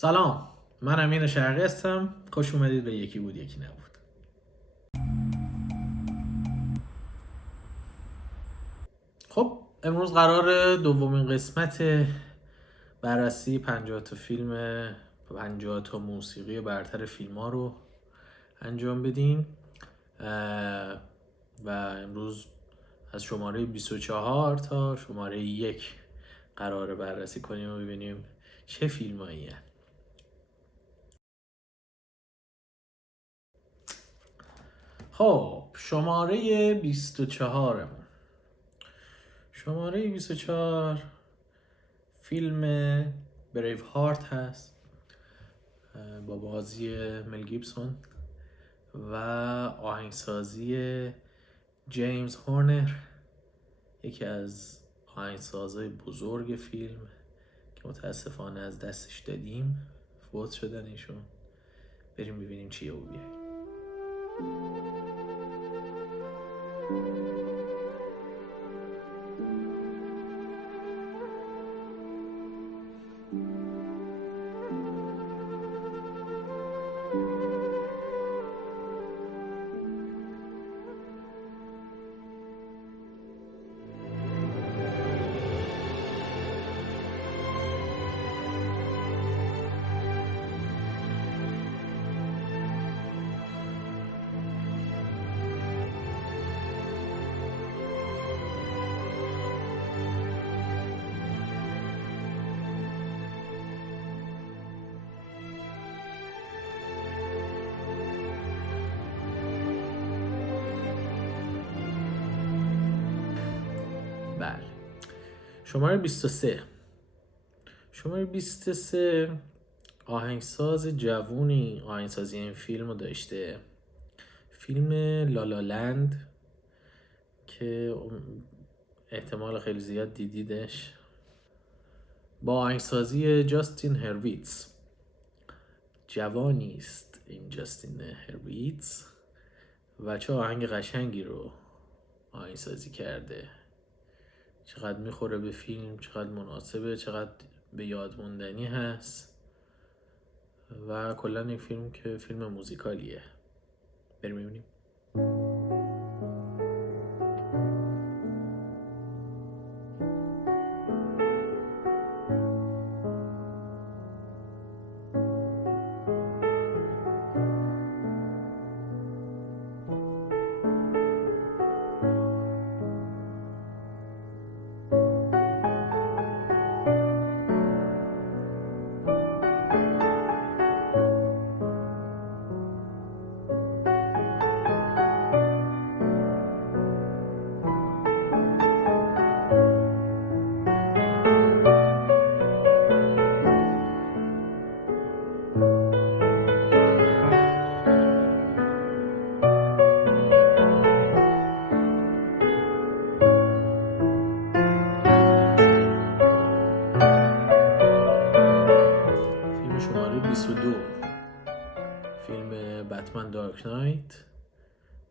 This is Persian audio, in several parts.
سلام، من امین شرقی هستم. خوش اومدید به یکی بود یکی نبود. خب امروز قرار دومین قسمت بررسی 50 تا فیلم 50 تا موسیقی برتر فیلم ها رو انجام بدیم و امروز از شماره 24 تا شماره 1 قراره بررسی کنیم و ببینیم چه فیلم هایی هست. خب شماره 24 شماره 24 فیلم بریو هارت هست با بازی مل گیبسون و آهنگسازی جیمز هورنر، یکی از آهنگسازهای بزرگ فیلم که متاسفانه از دستش دادیم، فوت شدن ایشون. بریم ببینیم چیه او بیاییم. بله، شماره 23 آهنگساز جوونی آهنگسازی این فیلم رو داشته. فیلم لالالند که احتمال خیلی زیاد دیدیدش، با آهنگسازی جاستین هرویتز. جوانی است این جاستین هرویتز و چه آهنگ قشنگی رو آهنگسازی کرده. چقدر میخوره به فیلم، چقدر مناسبه، چقدر به یاد موندنی هست و کلا این فیلم که فیلم موزیکالیه. بریم ببینیم. فیلم شماره 22 فیلم بتمن دارک نایت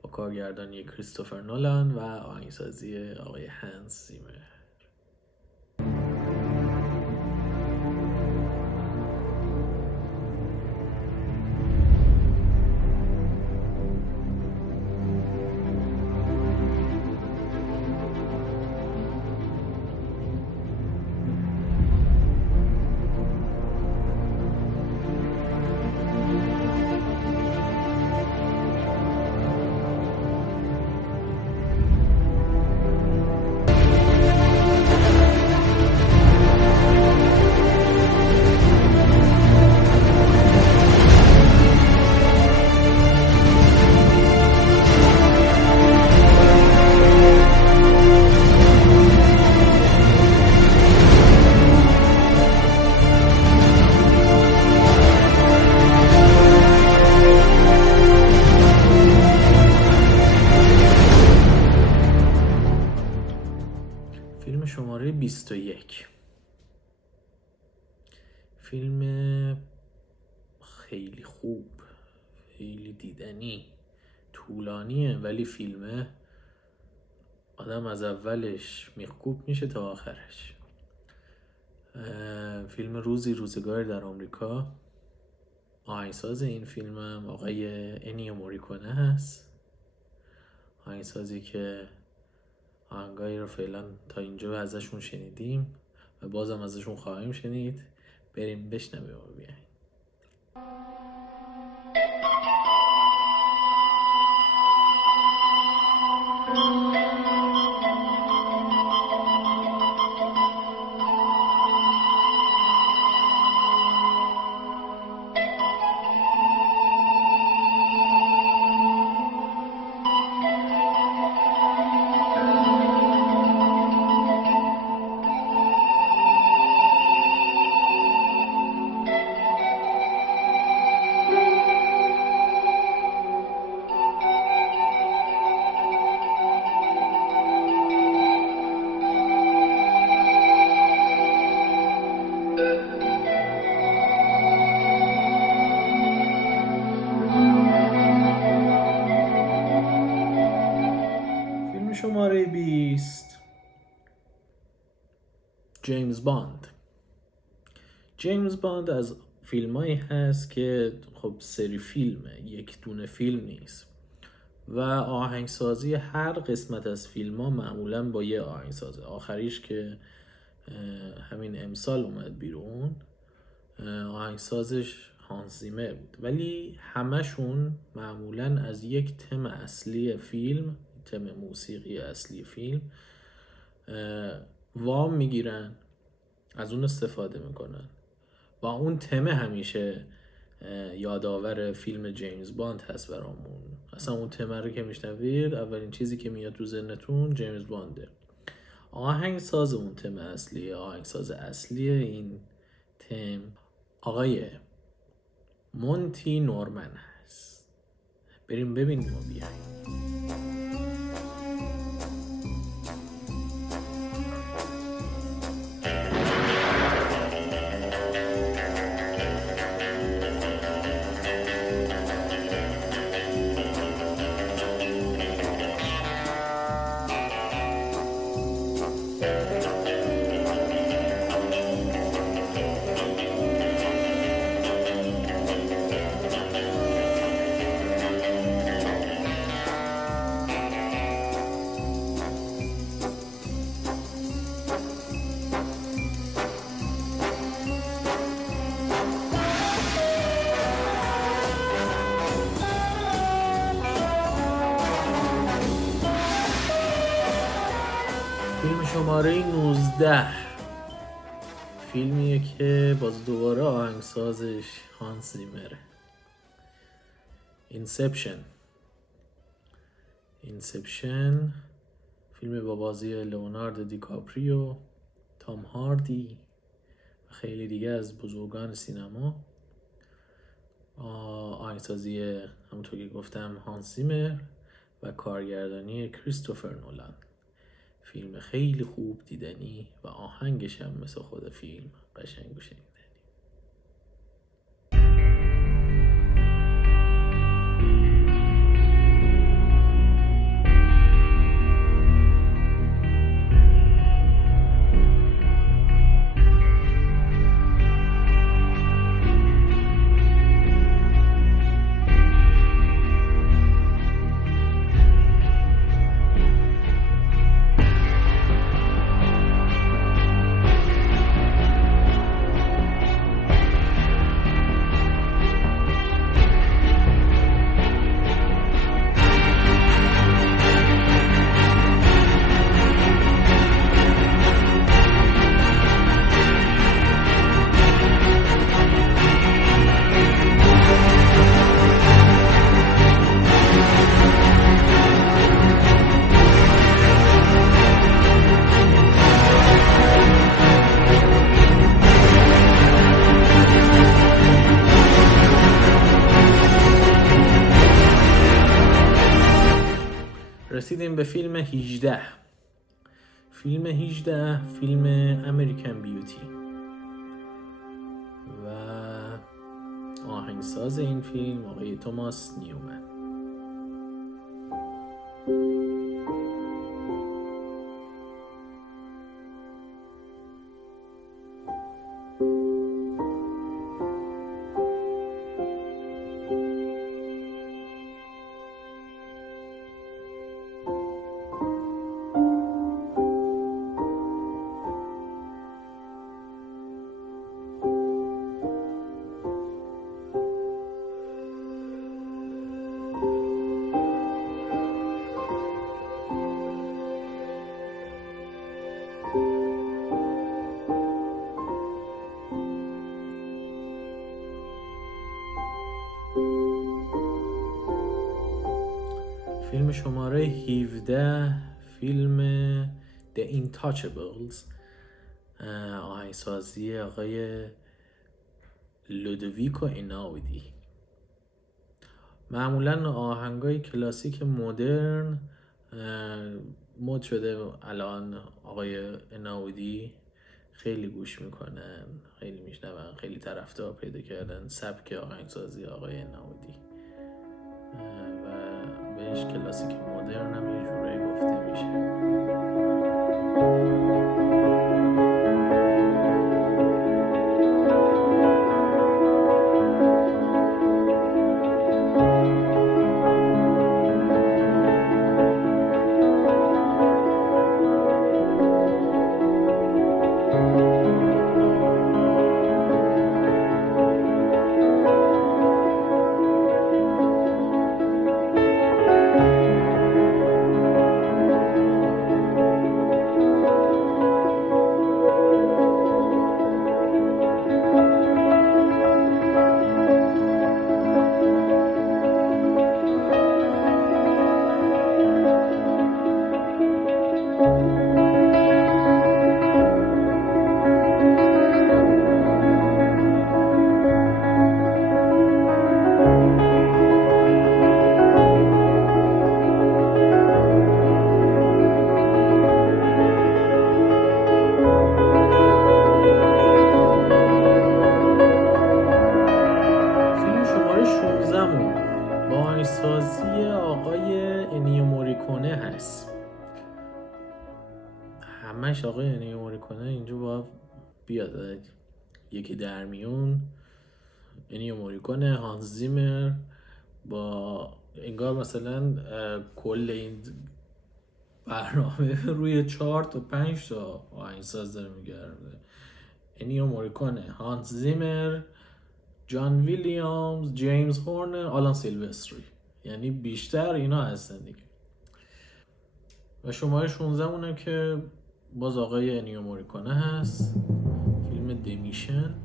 با کارگردانی کریستوفر نولان و آهنگسازی آقای هانس زیمر. فیلم شماره 21 فیلم خیلی خوب، خیلی دیدنی، طولانیه ولی فیلمه آدم از اولش میخکوب میشه تا آخرش. فیلم روزی روزگاری در آمریکا. آهنگساز این فیلمم آقای انیو موریکونه هست، آهنگسازی که آهنگایی رو فعلا تا اینجا ازشون شنیدیم و بازم ازشون خواهیم شنید. بریم بشنویم و بیاییم. فیلم شماره 20، جیمز باند. جیمز باند از فیلمایی هست که خب سری فیلمه، یک دونه فیلم نیست و آهنگسازی هر قسمت از فیلم ها معمولا با یه آهنگسازه. آخریش که همین امسال اومد بیرون آهنگسازش هانس زیمر بود، ولی همشون معمولا از یک تم اصلی فیلم، تم موسیقی اصلی فیلم وام میگیرن، از اون استفاده میکنن و اون تم همیشه یادآور فیلم جیمز باند هست برامون. اصلا اون تم رو که میشنوید اولین چیزی که میاد تو ذهنتون جیمز بانده. آهنگساز اون تم اصلی، آهنگساز اصلی این تم آقای مونتی نورمن هست. بریم ببینیم و بیاییم. فیلم شماره 19، فیلمیه که باز دوباره آهنگسازش هانس زیمره. اینسپشن فیلم با بازی لئوناردو دیکاپریو، تام هاردی و خیلی دیگه از بزرگان سینما. آهنگسازی همونطور که گفتم هانس زیمر و کارگردانی کریستوفر نولان. فیلم خیلی خوب دیدنی و آهنگش هم مثل خود فیلم قشنگ و شنیدنی. رسیدیم به فیلم 18. فیلم 18 فیلم امریکن بیوتی و آهنگساز این فیلم آقای توماس نیومن. فیلم شماره 17 فیلم The Intouchables، آهنگسازی آقای لودویکو ایناودی. معمولا آهنگای کلاسیک مدرن مد شده الان، آقای ایناودی خیلی گوش میکنن، خیلی میشنون، خیلی طرفدار پیدا کردن سبک آهنگسازی آقای ایناودی و بهش کلاسیک مدرن هم یه جورایی گفته میشه. فیلم شماره 16 مون با آهنگسازی آقای انیو موریکونه هست. همش آقای انیو موریکونه اینجا با بیاد یکی در میون. انیو موریکونه، هانس زیمر، با انگار مثلا کل این برنامه روی 4 تا 5 تا آهنگساز داره میگرده. انیو موریکونه، هانس زیمر، جان ویلیامز، جیمز هورنر، آلان سیلوستری، یعنی بیشتر اینا هستن دیگه. و شماره 16 مونه که باز آقای انیو موریکونه هست، فیلم دمیشن.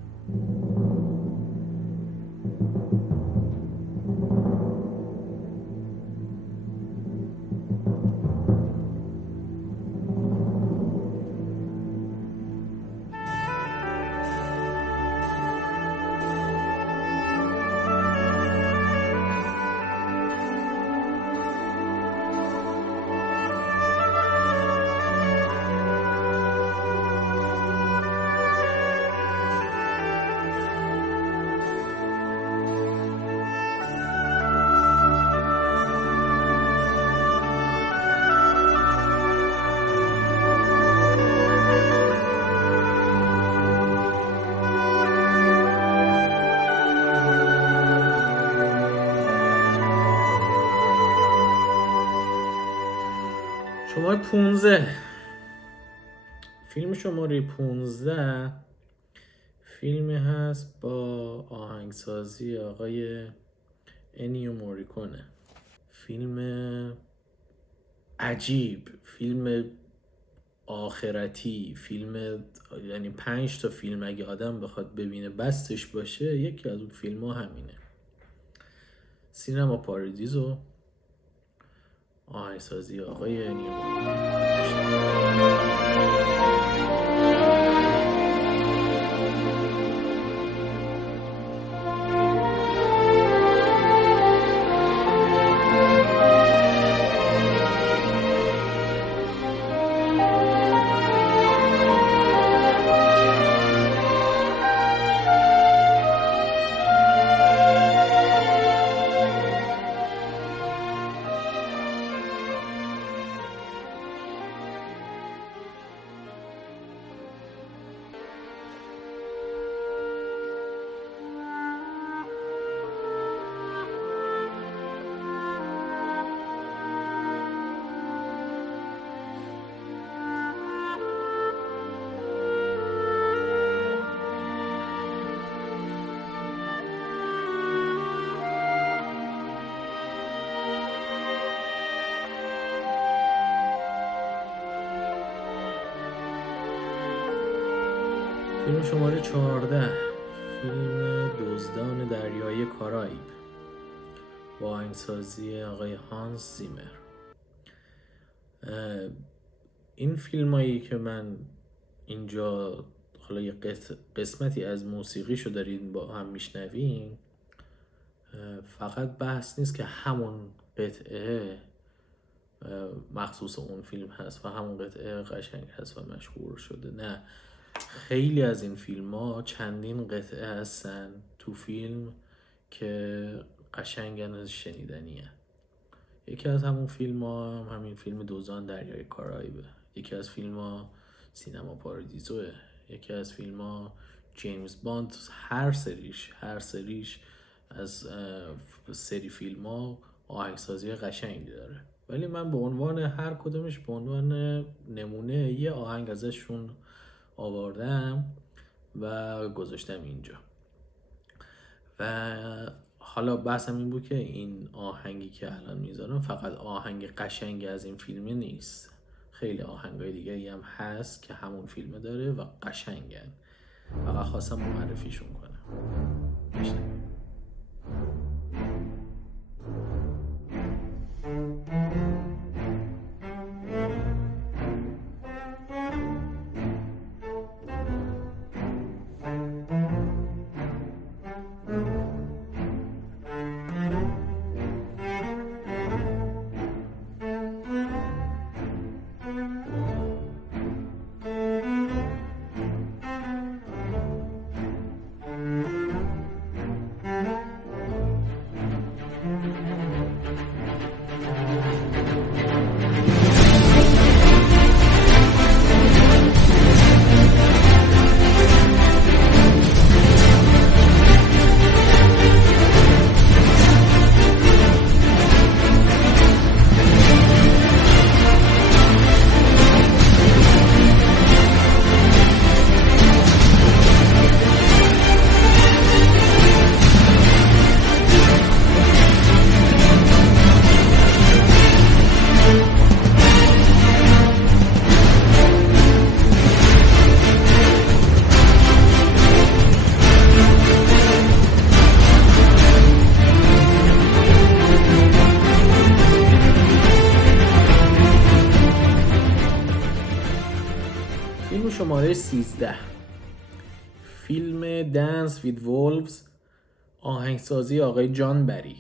شماره 15 فیلم شماره 15 فیلمی هست با آهنگسازی آقای انیو موریکونه. فیلم عجیب، فیلم آخرتی، فیلم یعنی 5 تا فیلم اگه آدم بخواد ببینه بستش باشه، یکی از اون فیلم ها همینه. سینما پاردیزو، آهنگسازی آقای انیو موریکونه. فیلم شماره 14 فیلم دزدان دریای کارائیب، با آهنگسازی آقای هانس زیمر. این فیلمایی که من اینجا حالا یه قسمتی از موسیقیشو دارین با هم میشنویم، فقط بحث نیست که همون قطعه مخصوص اون فیلم هست و همون قطعه قشنگ هست و مشهور شده. نه، خیلی از این فیلم ها چندین قطعه هستن تو فیلم که قشنگن از شنیدنیه. یکی از همون فیلم ها همین فیلم دوزان دریای کارائیبه، یکی از فیلم ها سینما پارادیزوه، یکی از فیلم ها جیمز باند. هر سریش از سری فیلم ها آهنگسازی قشنگی داره، ولی من به عنوان هر کدومش به عنوان نمونه یه آهنگ ازشون آوردم و گذاشتم اینجا. و حالا بحثم این بود که این آهنگی که الان میذارم فقط آهنگ قشنگی از این فیلم نیست، خیلی آهنگای دیگه هم هست که همون فیلم داره و قشنگن. فقط خواستم معرفیشون کنم. بشنویم. شماره 13، فیلم دنس وید وولفز، آهنگسازی آقای جان بری.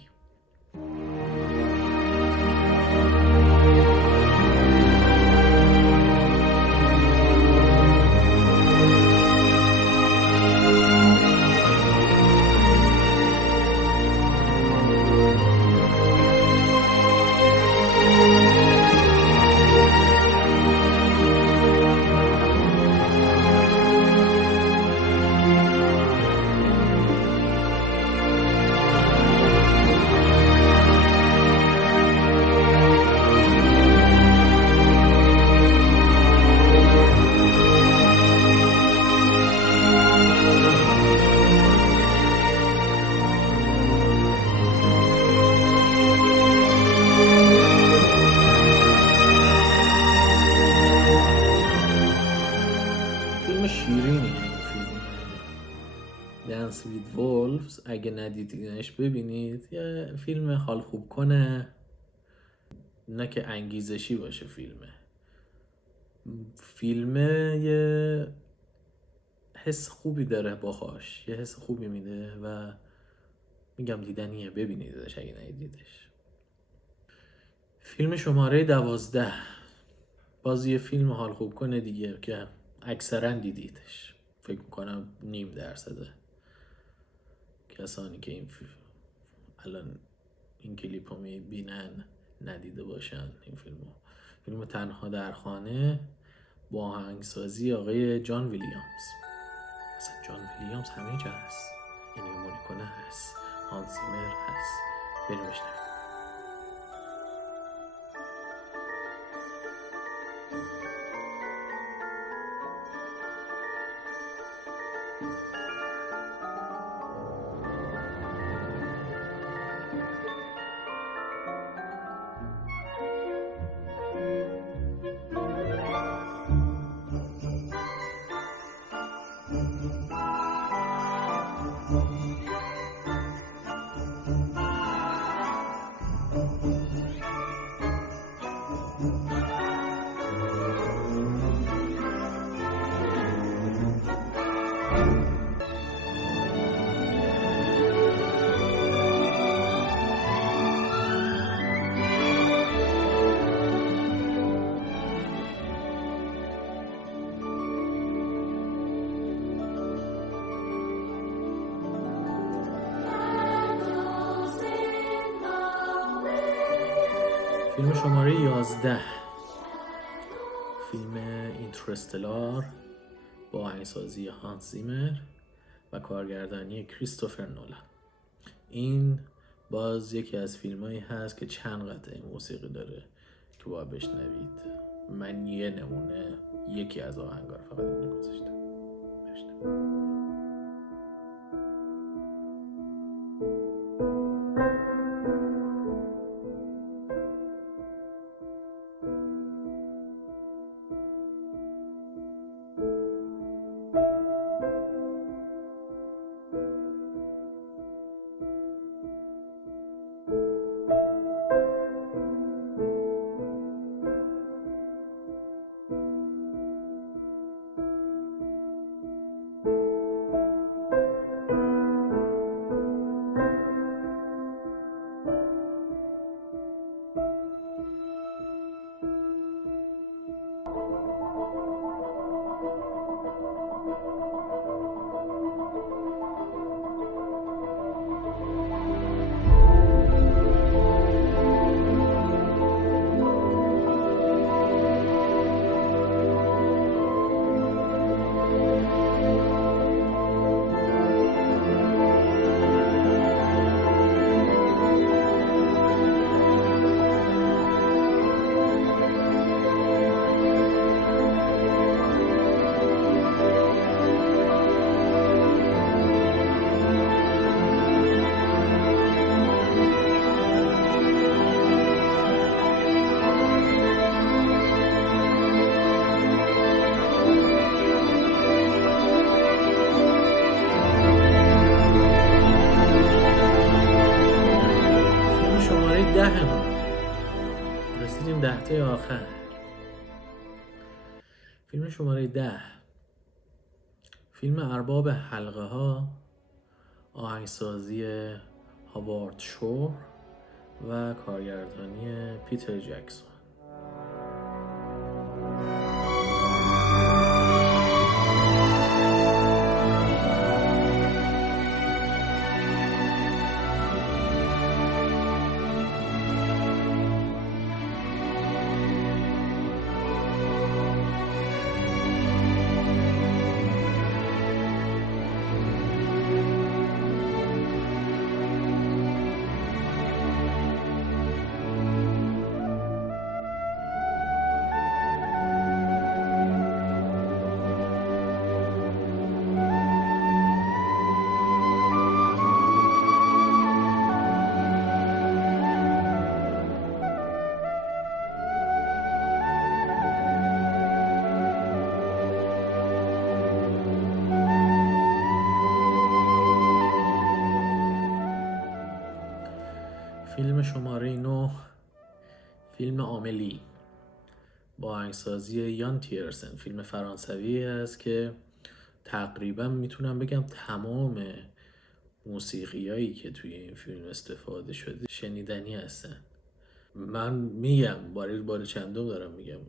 دنس وید وولفز اگه ندیدینش ببینید. یه فیلم حال خوب کنه، نه که انگیزشی باشه. فیلم یه حس خوبی داره باهاش، یه حس خوبی میده و میگم دیدنیه، ببینیدش اگه ندیدیدش. فیلم شماره 12، باز یه فیلم حال خوب کنه دیگه که اکثرا دیدیدش. فکر میکنم 0.5% کسانی که این الان این کلیپ رو میبینن ندیده باشن این فیلم تنها در خانه با آهنگسازی آقای جان ویلیامز. اصلا جان ویلیامز همه جا هست، این مونیکونه هست، هانس زیمر هست. بریم بشنویم. فیلم شماره 11، فیلم اینترستلار با آهنگسازی هانس زیمر و کارگردانی کریستوفر نولان. این باز یکی از فیلمایی هست که چند قطعه موسیقی داره که باید بشنوید. من یه نمونه یکی از آهنگا رو فقط اینجا گذاشتم. بشنوید. رسیدیم 10 تا آخر. فیلم شماره 10، فیلم ارباب حلقه ها، آهنگسازی هاوارد شور و کارگردانی پیتر جکسون. فیلم شماره 9، فیلم آملی با آهنگسازی یان تیرسن. فیلم فرانسوی است که تقریبا میتونم بگم تمام موسیقیایی که توی این فیلم استفاده شده شنیدنی هستن. من میگم بار چندم دارم میگم،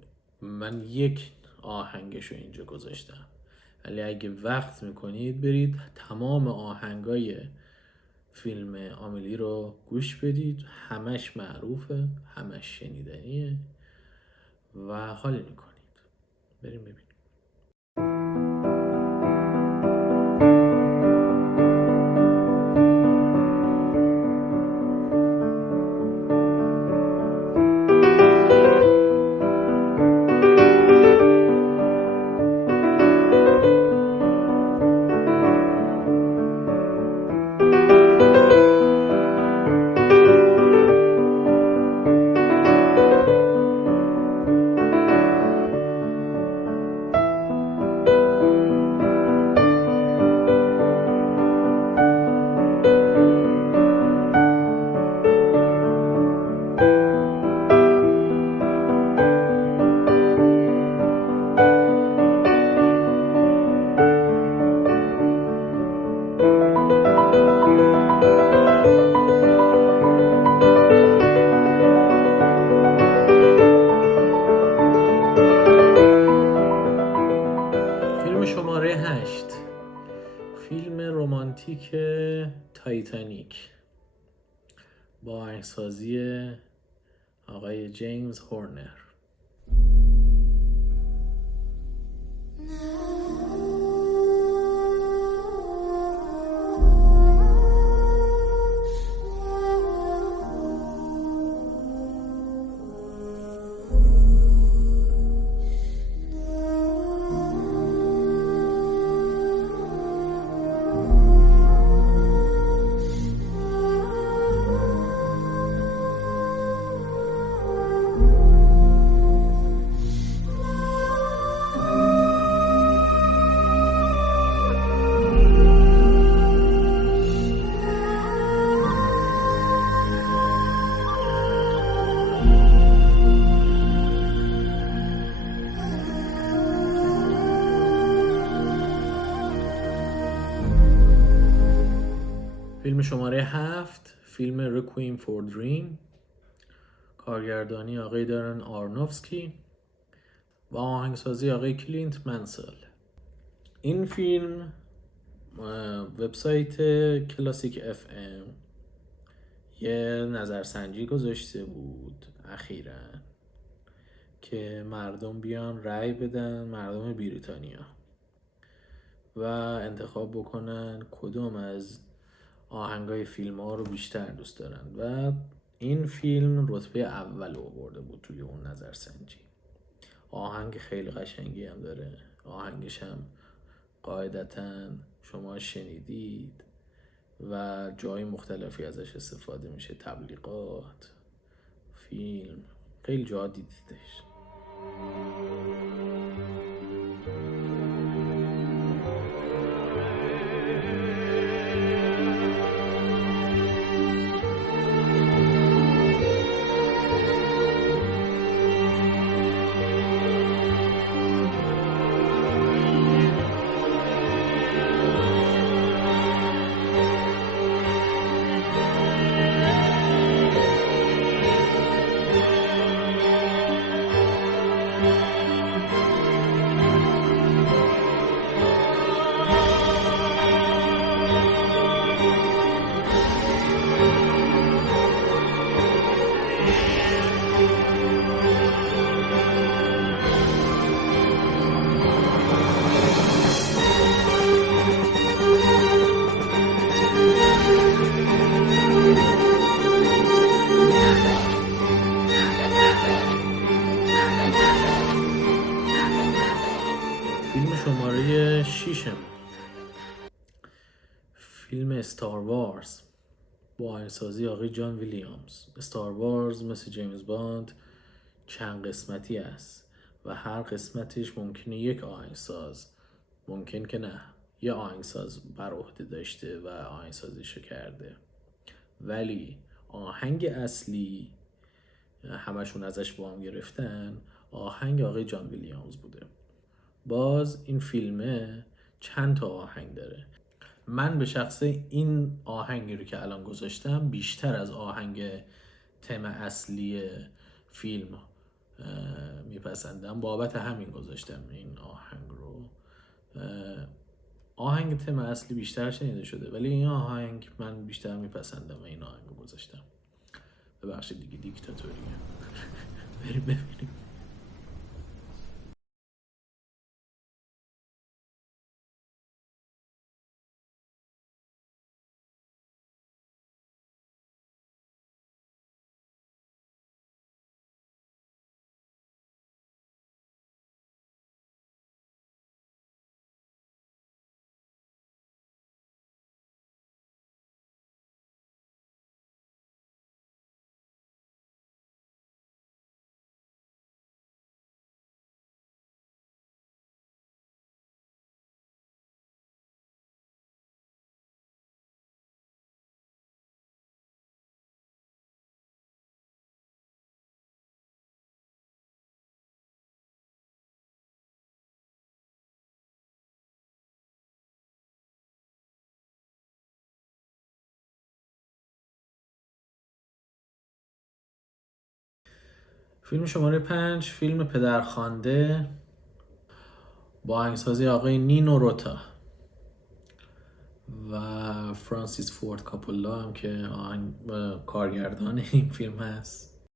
من یک آهنگشو اینجا گذاشتم، ولی اگه وقت میکنید برید تمام آهنگای فیلم آملی رو گوش بدید. همش معروفه، همش شنیدنیه و حال میکنید. بریم ببینیم. شماره 8، فیلم رمانتیک تایتانیک با آهنگسازی آقای جیمز هورنر. فیلم شماره 7 فیلم رکویم فور دریم، کارگردانی آقای دارن آرونوفسکی و آهنگسازی آقای کلینت منسل. این فیلم وبسایت کلاسیک اف ام یه نظرسنجی گذاشته بود اخیراً که مردم بیان رأی بدن، مردم بریتانیا، و انتخاب بکنن کدوم از آهنگای فیلم ها رو بیشتر دوست دارن و این فیلم رتبه اول آورده بود توی اون نظرسنجی. آهنگ خیلی قشنگی هم داره، آهنگش هم قاعدتاً شما شنیدید و جای مختلفی ازش استفاده میشه، تبلیغات، فیلم، خیلی جا دیدیدش. فیلم شماره 6 فیلم استار وارز با آهنگسازی آقای جان ویلیامز. استار وارز مثل جیمز باند چند قسمتی است و هر قسمتش ممکنه یک آهنگساز، ممکن که نه، یه آهنگساز بر عهده داشته و آهنگسازیشو کرده، ولی آهنگ اصلی همشون ازش وام گرفتن آهنگ آقای جان ویلیامز بوده. باز این فیلمه چند تا آهنگ داره. من به شخصه این آهنگی رو که الان گذاشتم بیشتر از آهنگ تم اصلی فیلم میپسندم، بابت همین گذاشتم این آهنگ رو. آهنگ تم اصلی بیشتر شنیده شده ولی این آهنگ من بیشتر میپسندم و این آهنگ رو گذاشتم. ببخشید دیگه، دیکتاتوریه. بریم ببینیم. فیلم شماره 5 فیلم پدرخوانده با آهنگسازی آقای نینو روتا و فرانسیس فورد کاپولا هم که کارگردان این فیلم هست.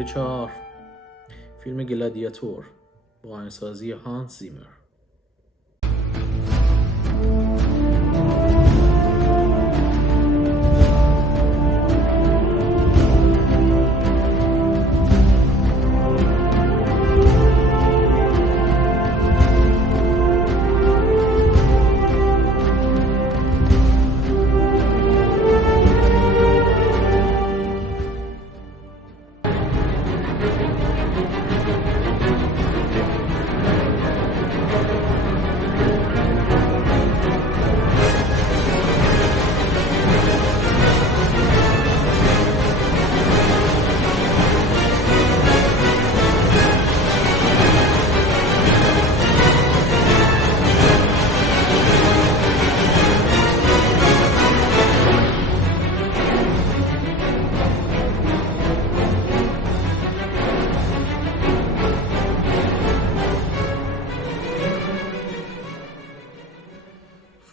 شماره 4 فیلم گلادیاتور با آهنگسازی هانس زیمر.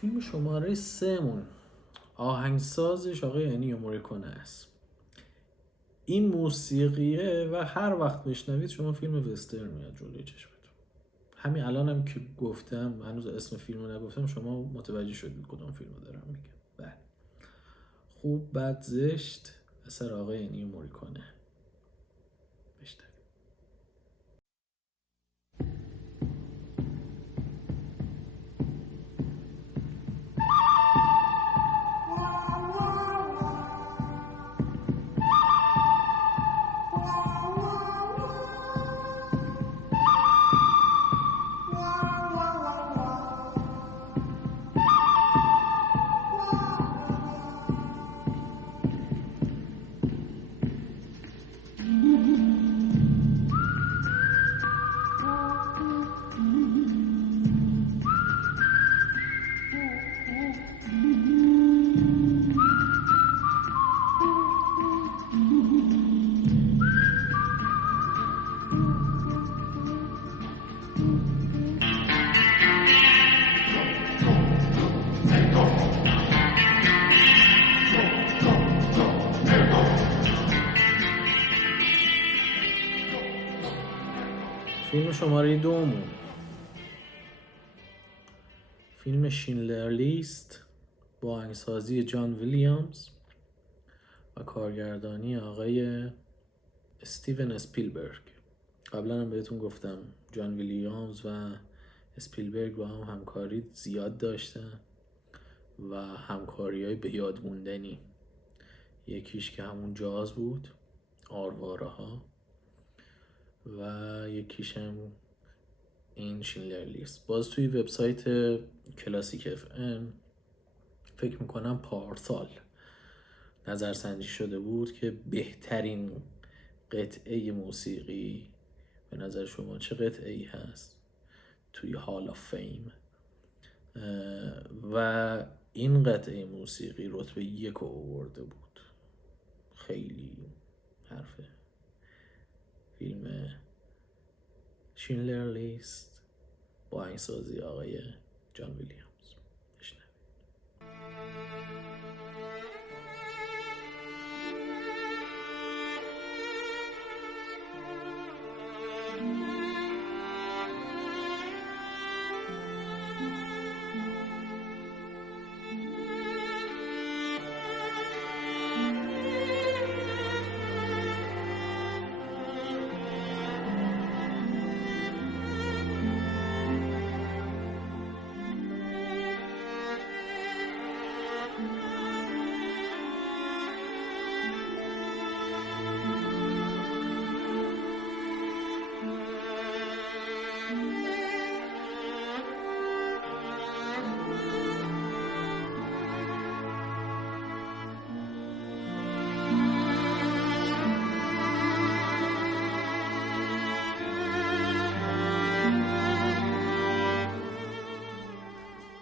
فیلم شماره 3 آهنگسازش آقای انیو موریکونه است. این موسیقیه و هر وقت بشنوید شما فیلم وسترن میاد جلوی چشمتون. همین الانم که گفتم، هنوز اسم فیلمو نگفتم، شما متوجه شدید کدوم فیلمو دارم میگم. بله. خوب بد زشت اثر آقای انیو موریکونه. بشنوید. فیلم شماره 2 فیلم شیندلر لیست با آهنگسازی جان ویلیامز و کارگردانی آقای استیون اسپیلبرگ. قبلا هم بهتون گفتم جان ویلیامز و اسپیلبرگ با هم همکاری زیاد داشتن و همکاری‌های به یاد موندنی. یکیش که همون جاز بود، آرواره ها، و یکیش هم این شیندلر لیست. باز توی وبسایت کلاسیک اف ام فکر میکنم پارسال نظرسنجی شده بود که بهترین قطعه موسیقی به نظر شما چه قطعه‌ای هست توی هال آف فیم، و این قطعه موسیقی رتبه 1 آورده بود. خیلی حرفه. فیلم شیندلر لیست با آهنگسازی آقای جان ویلیامز. بشنوید.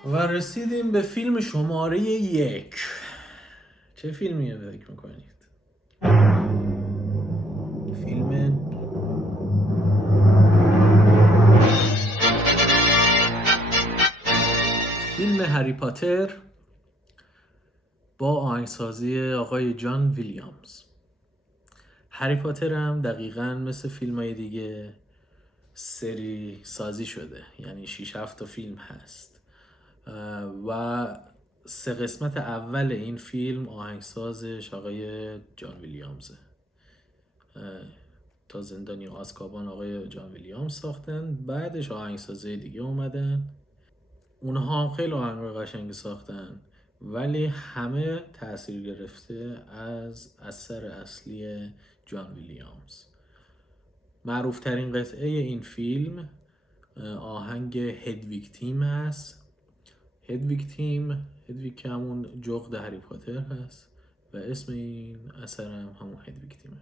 و رسیدیم به فیلم شماره 1. چه فیلمیه فکر میکنید؟ فیلم هری پاتر با آهنگسازی آقای جان ویلیامز. هری پاتر هم دقیقاً مثل فیلم های دیگه سری سازی شده، یعنی 6-7 تا فیلم هست و 3 قسمت اول این فیلم آهنگسازش آقای جان ویلیامزه. تا زندانی آزکابان آقای جان ویلیامز ساختن، بعدش آهنگسازهای دیگه اومدن، اونها هم خیلی آهنگای قشنگی ساختن، ولی همه تأثیر گرفته از اثر اصلی جان ویلیامز. معروف ترین قطعه این فیلم آهنگ هدویگ تیم هست. هدویگ که همون جغد هری پاتر هست و اسم این اثر هم همون هدویگ تیمه.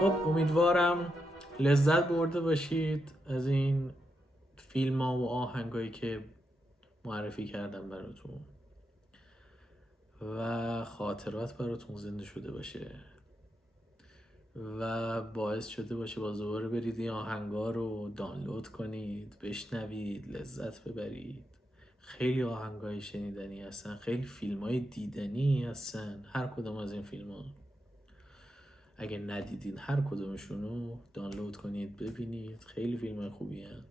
خب امیدوارم لذت برده باشید از این فیلم ها و آهنگایی که معرفی کردم براتون و خاطرات براتون زنده شده باشه و باعث شده باشه باز دوباره برید این آهنگا رو دانلود کنید، بشنوید، لذت ببرید. خیلی آهنگای شنیدنی هستن، خیلی فیلمای دیدنی هستن. هر کدوم از این فیلم ها اگه ندیدین هر کدومشون رو دانلود کنید ببینید، خیلی فیلم خوبی هستن.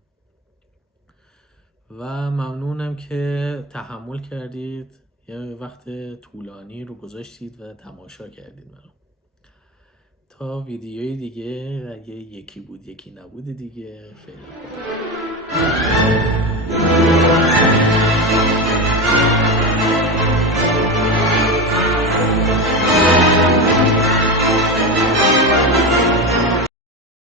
و ممنونم که تحمل کردید، یه وقت طولانی رو گذاشتید و تماشا کردید منو. تا ویدیوی دیگه و یکی بود یکی نبود دیگه، فعلا